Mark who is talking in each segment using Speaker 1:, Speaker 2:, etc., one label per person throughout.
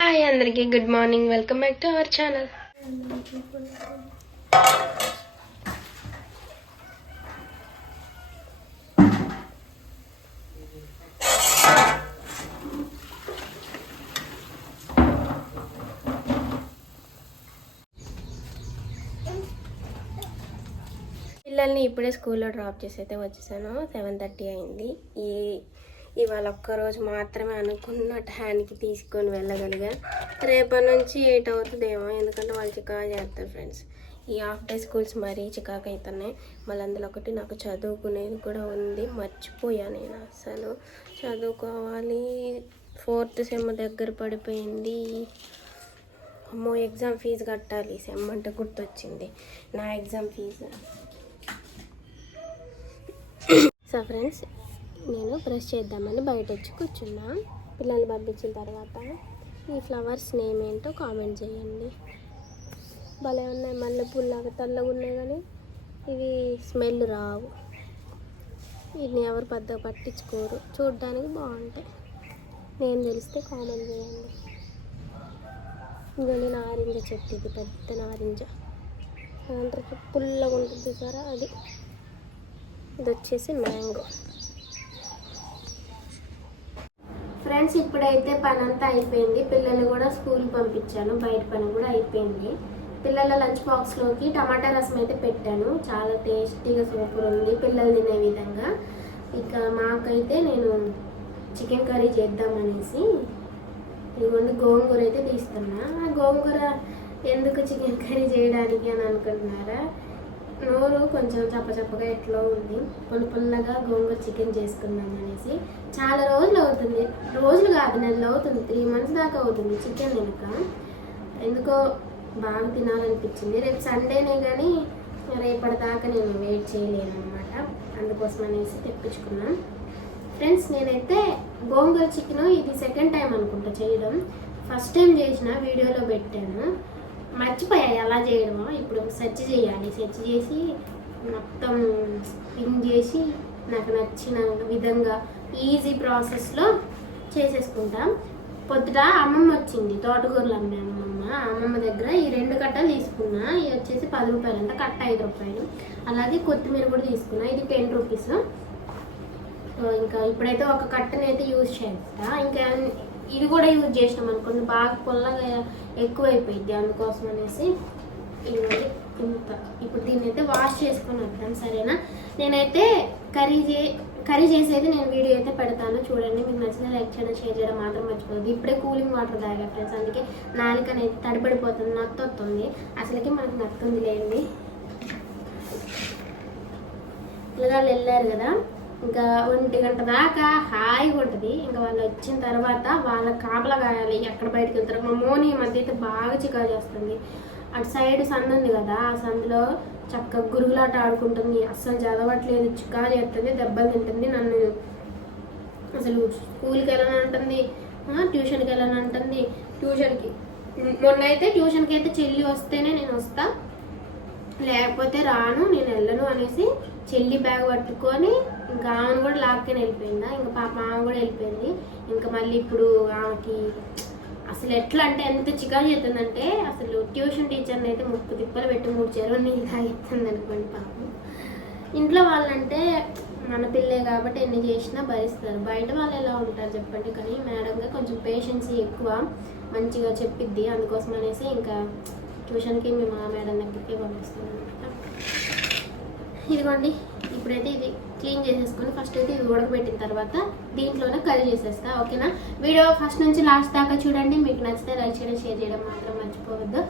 Speaker 1: Hi అందరికీ good morning welcome back to our channel పిల్లల్ని ఇప్పుడే స్కూల్లో డ్రాప్ చేసి అయితే వచ్చేసాను. సెవెన్ థర్టీ అయింది. ఈ ఇవాళ ఒక్కరోజు మాత్రమే అనుకున్న టైంకి తీసుకొని వెళ్ళగలిగా. రేపటి నుంచి ఎయిట్ అవుతుందేమో ఎందుకంటే వాళ్ళు చికాగా చేస్తారు ఫ్రెండ్స్. ఈ హాఫ్ డే స్కూల్స్ మరీ చికాకు అవుతున్నాయి మళ్ళీ అందులో ఒకటి నాకు చదువుకునేది కూడా ఉంది. మర్చిపోయా నేను అసలు. చదువుకోవాలి. ఫోర్త్ సెమ్ దగ్గర పడిపోయింది. అమ్మో ఎగ్జామ్ ఫీజు కట్టాలి. సెమ్ అంటే గుర్తొచ్చింది. నా ఎగ్జామ్ ఫీజు. సో ఫ్రెండ్స్ నేను బ్రష్ చేద్దామని బయట వచ్చి కూర్చున్నా. పిల్లల్ని పంపించిన తర్వాత ఈ ఫ్లవర్స్ నేమ్ ఏంటో కామెంట్ చేయండి. భలే ఉన్నాయి మల్లెపూల్లాగా తెల్లగా ఉన్నాయి కానీ ఇవి స్మెల్ రావు. వీటిని ఎవరు పెద్దగా పట్టించుకోరు. చూడడానికి బాగుంటాయి. నేను తెలిస్తే కామెంట్ చేయండి. ఇంకొన్ని నారింజ చెట్టు ఇది పెద్ద నారింజ. దాంట్లో పుల్లగా ఉంటుంది సారా అది. ఇది వచ్చేసి మ్యాంగో. ఫ్రెండ్స్ ఇప్పుడైతే పని అంతా అయిపోయింది. పిల్లలు కూడా స్కూల్ పంపించాను. బయట పని కూడా అయిపోయింది. పిల్లల లంచ్ బాక్స్లోకి టమాటా రసం అయితే పెట్టాను. చాలా టేస్టీగా సూపర్ ఉంది. పిల్లలు తినే విధంగా. ఇక మాకైతే నేను చికెన్ కర్రీ చేద్దామనేసి ఇదిగోండి గోంగూర అయితే తీస్తున్నా. ఆ గోంగూర ఎందుకు చికెన్ కర్రీ చేయడానికి అని అనుకుంటున్నారా? నోరు కొంచెం చప్పచప్పగా ఎట్లా ఉంది. పుల్ల పుల్లగా గోంగూర చికెన్ చేసుకుందాం అనేసి చాలా రోజులు అవుతుంది. రోజులు కాదు నెలలు అవుతుంది. త్రీ మంత్స్ దాకా అవుతుంది చికెన్ వెనుక ఎందుకో బాగా తినాలనిపించింది. రేపు సండేనే కానీ రేపటి దాకా నేను వెయిట్ చేయలేను అనమాట అందుకోసం అనేసి తెప్పించుకున్నాను. ఫ్రెండ్స్ నేనైతే గోంగూర చికెన్ ఇది సెకండ్ టైం అనుకుంటా చేయడం. ఫస్ట్ టైం చేసిన వీడియోలో పెట్టాను. మర్చిపోయా ఎలా చేయడమో. ఇప్పుడు సెర్చ్ చేయాలి సెర్చ్ చేసి మొత్తం పిన్ చేసి నాకు నచ్చిన విధంగా ఈజీ ప్రాసెస్లో చేసేసుకుంటాం. పొద్దుట అమ్మమ్మ వచ్చింది. తోటకూరలు అమ్మే అమ్మమ్మ. అమ్మమ్మ దగ్గర ఈ రెండు కట్టలు తీసుకున్నా. ఇది వచ్చేసి పది రూపాయలు అంట. కట్ట ఐదు రూపాయలు. అలాగే కొత్తిమీర కూడా తీసుకున్నా. ఇది టెన్ రూపీస్. సో ఇంకా ఇప్పుడైతే ఒక కట్టనైతే అయితే యూజ్ చేస్తా. ఇంకా ఇది కూడా యూజ్ చేసినాం అనుకోండి బాగా పొల్లగా ఎక్కువైపోయింది అందుకోసం అనేసి ఇది ఇంత. ఇప్పుడు దీన్ని అయితే వాష్ చేసుకున్నాను ఫ్రెండ్స్ సరేనా? నేనైతే కర్రీ చే కర్రీ చేసి అయితే నేను వీడియో అయితే పెడతాను చూడండి. మీకు నచ్చిన లైక్ చేయడం షేర్ చేయడం మాత్రం మర్చిపోతుంది ఇప్పుడే కూలింగ్ వాటర్ తాగా ఫ్రెండ్స్ అందుకే నాలుక అనేది తడిపడిపోతుంది నత్త వస్తుంది అసలుకి మనకు నత్తుంది లేండి. పిల్లగాళ్ళు వెళ్ళారు కదా? ఇంకా ఒంటి గంట దాకా హాయిగా ఉంటుంది. ఇంకా వాళ్ళు వచ్చిన తర్వాత వాళ్ళ కాపలా కాయాలి. ఎక్కడ బయటకు వెళ్తారు. మా మోని మధ్య అయితే బాగా చికా చేస్తుంది. అటు సైడ్ సందు ఉంది కదా ఆ సందులో చక్కగా గురుగులాట ఆడుకుంటుంది. అస్సలు చదవట్లేదు. చికా చేస్తుంది దెబ్బలు తింటుంది నన్ను. అసలు స్కూల్కి వెళ్ళనంటుంది ట్యూషన్కి వెళ్ళనంటుంది ట్యూషన్కి. మొన్న అయితే ట్యూషన్కి అయితే చెల్లి వస్తేనే నేను వస్తా. లేకపోతే రాను నేను వెళ్ళను అనేసి చెల్లి బ్యాగ్ పట్టుకొని ఇంకా ఆమెను కూడా లాక్కొని వెళ్ళిపోయిందా? ఇంకా పాప ఆమె కూడా వెళ్ళిపోయింది. ఇంకా మళ్ళీ ఇప్పుడు ఆమెకి అసలు ఎట్లా అంటే ఎంత చికా చేస్తుందంటే అసలు ట్యూషన్ టీచర్ని అయితే ముప్పు తిప్పలు పెట్టి మూడు చెరువు నీళ్ళు తాగిస్తుంది అనుకోండి పాపం. ఇంట్లో వాళ్ళంటే మన పిల్లే కాబట్టి ఎన్ని చేసినా భరిస్తారు. బయట వాళ్ళు ఎలా ఉంటారు చెప్పండి. కానీ మేడంగా కొంచెం పేషెన్సీ ఎక్కువ మంచిగా చెప్పిద్ది. అందుకోసం అనేసి ఇంకా ట్యూషన్కి మేము ఆ మేడం దగ్గరికి పంపిస్తాం అనమాట ఇదిగోండి ఇప్పుడైతే ఇది క్లీన్ చేసేసుకొని ఫస్ట్ అయితే ఇది ఉడకబెట్టిన తర్వాత దీంట్లోనే కర్రీ చేసేస్తా ఓకేనా? వీడియో ఫస్ట్ నుంచి లాస్ట్ దాకా చూడండి మీకు నచ్చితే లైక్ చేయడం షేర్ చేయడం మాత్రం మర్చిపోవద్దు.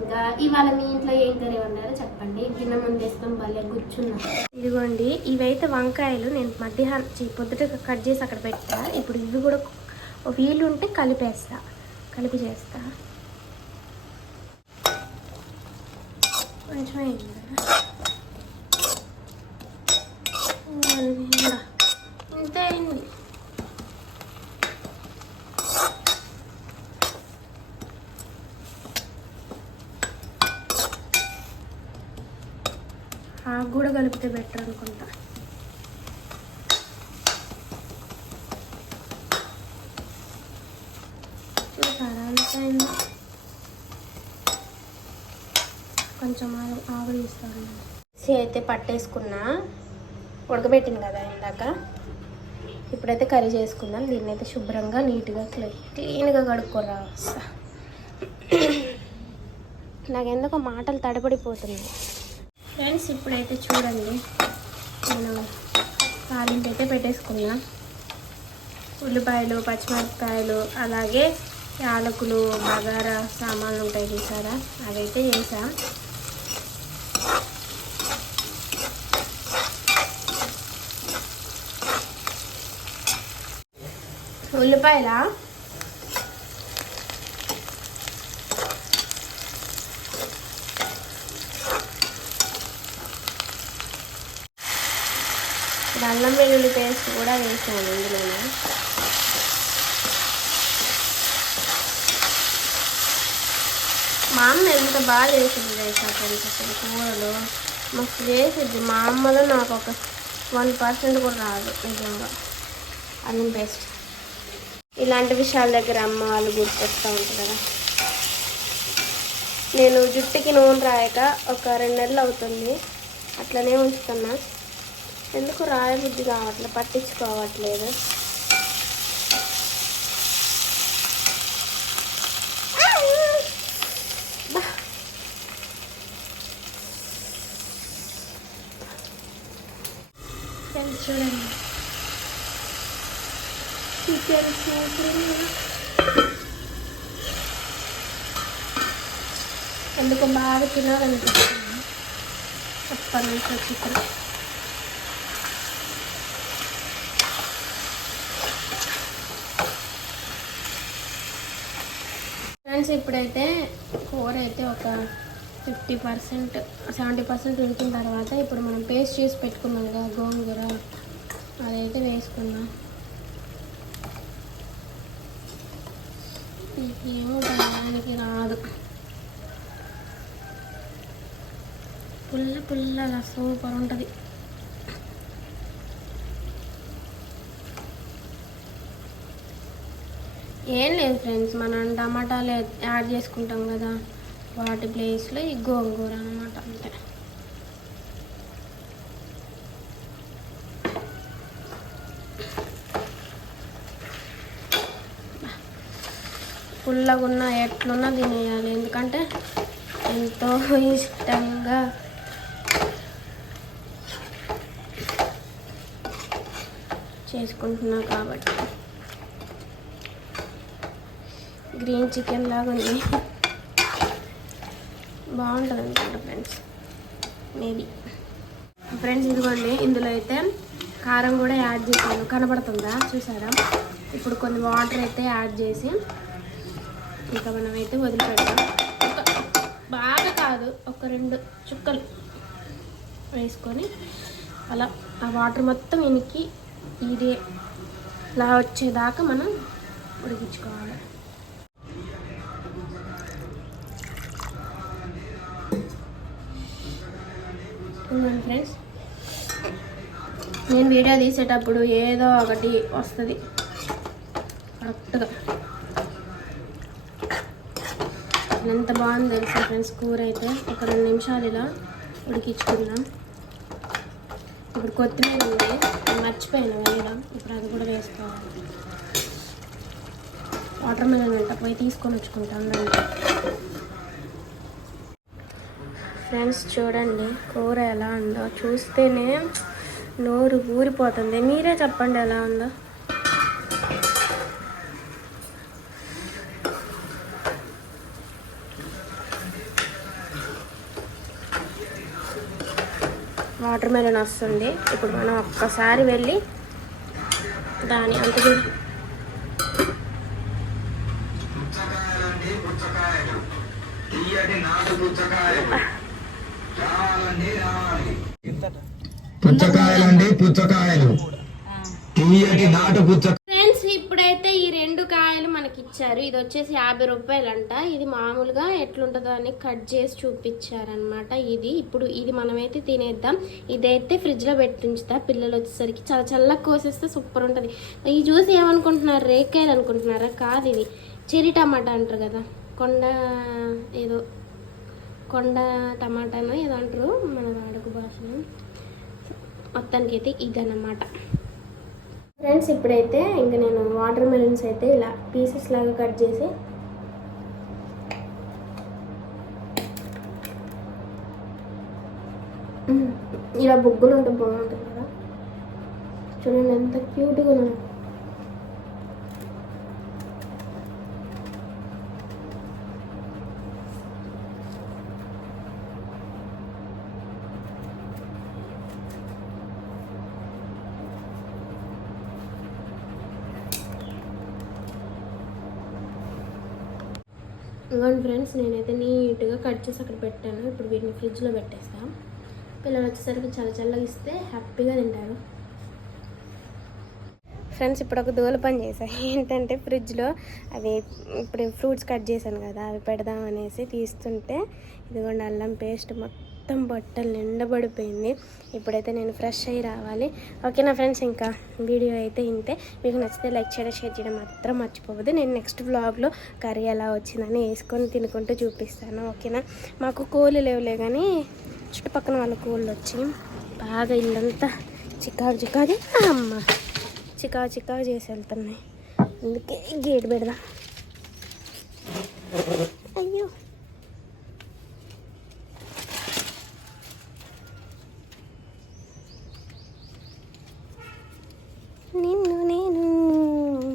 Speaker 1: ఇంకా ఇవాళ మీ ఇంట్లో ఏం కర్రీ ఉన్నారో చెప్పండి. గిన్నె ముందు వేసుకొని భలే కూర్చున్నా. ఇదిగోండి ఇవైతే వంకాయలు నేను మధ్యాహ్నం పొద్దుట కట్ చేసి అక్కడ పెట్టా. ఇప్పుడు ఇవి కూడా వీలుంటే ఉంటే కలిపేస్తా కలిపి చేస్తా. కొంచెం అయిందా ఇంతే అయింది ఆకు కూడా కలిపితే బెటర్ అనుకుంటా. చూసారా అంత కొంచెం ఆగు ఆవిరి తీస్తాను అయితే పట్టేసుకున్నా. ఉడకబెట్టింది కదా ఇందాక. ఇప్పుడైతే కర్రీ చేసుకుందాం. దీన్ని అయితే శుభ్రంగా నీట్గా క్లీన్గా కడుక్కోరా. వస్తా నాకెందుకో మాటలు తడబడిపోతున్నాయి. ఫ్రెండ్స్ ఇప్పుడైతే చూడండి. నేను తాలింపు అయితే పెట్టేసుకున్నా ఉల్లిపాయలు పచ్చిమిరపకాయలు అలాగే యాలకులు బగారా సామాన్లు ఉంటాయి చూసారా? అవైతే చేసాం. ఉల్లిపాయలా? అల్లం వెల్లుల్లి పేస్ట్ కూడా వేసాను ఇందులోనే. మా అమ్మ ఎంత బాగా చేసింది వేసాకంటే అసలు కూరలు? మస్తు చేసిద్ది. మా అమ్మలో నాకు ఒక వన్ పర్సెంట్ కూడా రాదు నిజంగా. అల్లం పేస్ట్. ఇలాంటి విషయాల దగ్గర అమ్మ వాళ్ళు గుర్తొస్తూ ఉంటారు కదా. నేను జుట్టుకి నూనె రాయక ఒక రెండు నెలలు అవుతుంది. అట్లనే ఉంచుతున్నా. ఎందుకు రాయబుద్ధి కావట్లేదు పట్టించుకోవట్లేదు. చూడండి. తెలుసు ఎందుకు బాగా తినాలనిపిస్తుంది ఎప్పటి నుంచో చికెన్ ఫ్రెండ్స్ ఇప్పుడైతే కూర అయితే ఒక ఫిఫ్టీ పర్సెంట్ సెవెంటీ పర్సెంట్ ఉడికిన తర్వాత ఇప్పుడు మనం పేస్ట్ చేసి పెట్టుకున్నాం కదా గోంగూర అదైతే వేసుకున్నాం. ఏమో భయానికి రాదు. పుల్ల పుల్లగా సూపర్ ఉంటుంది. ఏం లేదు ఫ్రెండ్స్ మనం టమాటాలు యాడ్ చేసుకుంటాం కదా వాటి ప్లేస్లో ఈ గోంగూర అనమాట అంతే. పుల్లగున్నా ఎట్లున్నా తినేయాలి. ఎందుకంటే ఎంతో ఇష్టంగా చేసుకుంటున్నా కాబట్టి. గ్రీన్ చికెన్ లాగా ఉంది. బాగుంటుంది అనుకుంటా ఫ్రెండ్స్. మేబీ. ఫ్రెండ్స్ ఇదిగోండి ఇందులో అయితే కారం కూడా యాడ్ చేశాను. కనబడుతుందా? చూసారా? ఇప్పుడు కొన్ని వాటర్ అయితే యాడ్ చేసి ఇంకా మనమైతే వదిలిపెడతాం. బాగా కాదు ఒక రెండు చుక్కలు వేసుకొని అలా ఆ వాటర్ మొత్తం ఇనికి ఇదే ఇలా వచ్చేదాకా మనం ఉడికించుకోవాలి. ఫ్రెండ్స్ నేను వీడియో తీసేటప్పుడు ఏదో ఒకటి వస్తుంది. కరెక్ట్గా. ఎంత బాగుంది తెలుసా ఫ్రెండ్స్? కూర అయితే ఒక రెండు నిమిషాలు ఇలా ఉడికించుకుందాం. ఇప్పుడు కొత్తిమీర ఉంది. మర్చిపోయాను వేయడం. ఇప్పుడు అది కూడా వేసుకోవాలి. వాటర్ మిలన్ అంట పోయి తీసుకొని వచ్చుకుంటాను ఫ్రెండ్స్ చూడండి కూర ఎలా ఉందో. చూస్తేనే నోరు ఊరిపోతుంది. మీరే చెప్పండి ఎలా ఉందో. వాటర్ మెలన్ వస్తుంది. ఇప్పుడు మనం ఒక్కసారి వెళ్ళి దాని అంత
Speaker 2: పుచ్చకాయలండి పుచ్చకాయలు. తీయటి నాటు పుచ్చకాయలు రావాలండి రావాలి పుచ్చకాయలండి పుచ్చకాయలు తీయటి నాటు పుచ్చ
Speaker 1: ఫ్రెండ్స్ ఇప్పుడైతే ఈ రెండు కాయలు మనకి ఇచ్చారు ఇది వచ్చేసి యాభై రూపాయలంట. ఇది మామూలుగా ఎట్లుంటుందో అని కట్ చేసి చూపించారనమాట ఇది. ఇప్పుడు ఇది మనమైతే తినేద్దాం. ఇదైతే ఫ్రిడ్జ్లో పెట్టించుతా. పిల్లలు వచ్చేసరికి చాలా చల్లగా కోసేస్తే సూపర్ ఉంటుంది ఈ జ్యూస్ ఏమనుకుంటున్నారు? రేకాయలు అనుకుంటున్నారా కాదు ఇది. చెరీ టమాటా అంటారు కదా. కొండ ఏదో కొండ టమాటానో ఏదో అంటారు మన వాడుక భాషలో. మొత్తానికి అయితే ఇదన్నమాట. ఫ్రెండ్స్ ఇప్పుడైతే ఇంకా నేను వాటర్ మెలన్స్ అయితే ఇలా పీసెస్ లాగా కట్ చేసి ఇలా బొగ్గులు ఉంటే బాగుంటుంది కదా. చూడండి ఎంత క్యూట్గా ఉన్నాయి ఇవ్వండి ఫ్రెండ్స్ నేనైతే నీట్గా కట్ చేసి అక్కడ పెట్టాను. ఇప్పుడు వీటిని ఫ్రిడ్జ్లో పెట్టేస్తాను పిల్లలు వచ్చేసరికి చల్ల చల్లగా ఇస్తే హ్యాపీగా తింటారు. ఫ్రెండ్స్ ఇప్పుడు ఒక దూల పని చేశాను. ఏంటంటే ఫ్రిడ్జ్లో అవి ఇప్పుడు ఫ్రూట్స్ కట్ చేశాను కదా అవి పెడదాం అనేసి తీస్తుంటే ఇదిగోండి అల్లం పేస్ట్ మొత్తం మొత్తం బట్టలు నిండబడిపోయింది ఇప్పుడైతే నేను ఫ్రెష్ అయ్యి రావాలి. ఓకేనా ఫ్రెండ్స్? ఇంకా వీడియో అయితే ఇంతే. మీకు నచ్చితే లైక్ చేయడం షేర్ చేయడం మాత్రం మర్చిపోవద్దు. నేను నెక్స్ట్ వ్లాగ్లో కర్రీ ఎలా వచ్చిందని వేసుకొని తినుకుంటూ చూపిస్తాను. ఓకేనా? మాకు కోళ్ళు లేవులే కానీ చుట్టుపక్కల వాళ్ళ కోళ్ళు వచ్చి బాగా ఇల్లంతా చికాకు చికాకు అమ్మ! చికాకు చికాకు చేసి వెళ్తున్నాయి. అందుకే గేట్ పెడదాం అయ్యో నిన్ను నేను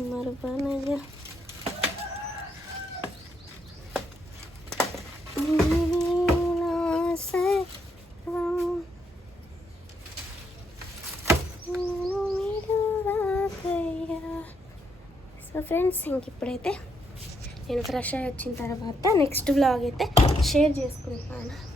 Speaker 1: మరుపనగా నీవే నా సర్వం. నన్ను విడువకయ్యా. సో ఫ్రెండ్స్ ఇంక ఇప్పుడైతే నేను ఫ్రెష్ అయ్యి వచ్చిన తర్వాత నెక్స్ట్ బ్లాగ్ అయితే షేర్ చేసుకుంటున్నాను